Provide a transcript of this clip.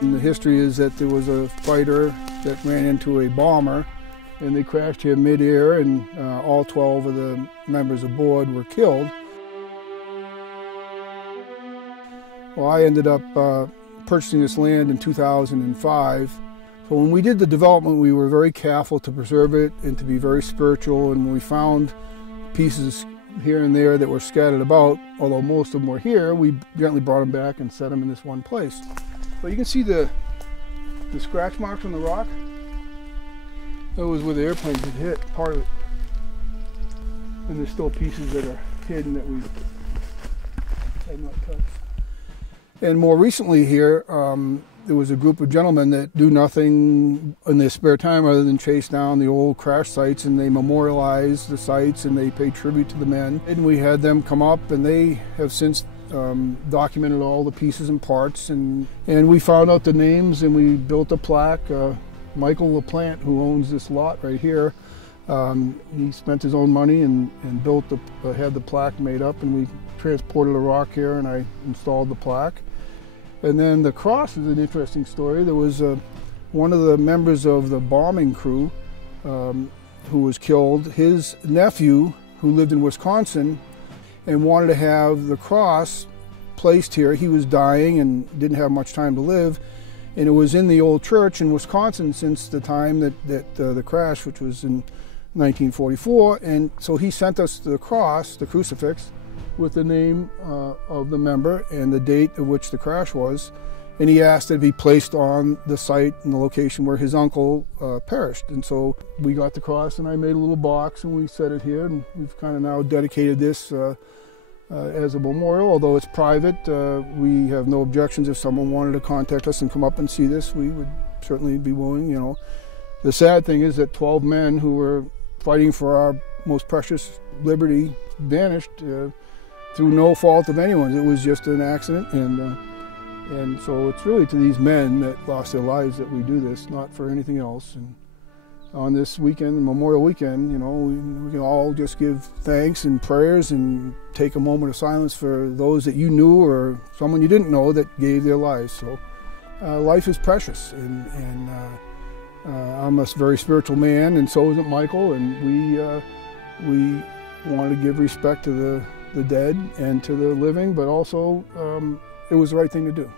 And the history is that there was a fighter that ran into a bomber, and they crashed here midair, and all 12 of the members aboard were killed. Well, I ended up purchasing this land in 2005. So when we did the development, we were very careful to preserve it and to be very spiritual, and we found pieces here and there that were scattered about. Although most of them were here, we gently brought them back and set them in this one place. But you can see the scratch marks on the rock. That was where the airplanes had hit, part of it. And there's still pieces that are hidden that we had not touched. And more recently here, there was a group of gentlemen that do nothing in their spare time other than chase down the old crash sites, and they memorialize the sites and they pay tribute to the men. And we had them come up, and they have since documented all the pieces and parts, and we found out the names, and we built a plaque. Michael LaPlante, who owns this lot right here, he spent his own money and had the plaque made up, and we transported a rock here, and I installed the plaque. And then the cross is an interesting story. There was one of the members of the bombing crew who was killed. His nephew, who lived in Wisconsin, and wanted to have the cross placed here. He was dying and didn't have much time to live, and it was in the old church in Wisconsin since the time that the crash, which was in 1944, and so he sent us the cross, the crucifix, with the name of the member and the date of which the crash was, and he asked it to be placed on the site and the location where his uncle perished. And so we got the cross, and I made a little box, and we set it here, and we've kind of now dedicated this as a memorial. Although it's private, we have no objections. If someone wanted to contact us and come up and see this, we would certainly be willing. You know, the sad thing is that 12 men who were fighting for our most precious liberty vanished through no fault of anyone's. It was just an accident, and so it's really to these men that lost their lives that we do this, not for anything else. And on this weekend, Memorial Weekend, you know, we can all just give thanks and prayers and take a moment of silence for those that you knew or someone you didn't know that gave their lives. So life is precious, and I'm a very spiritual man, and so isn't Michael, and we want to give respect to the dead and to the living, but also it was the right thing to do.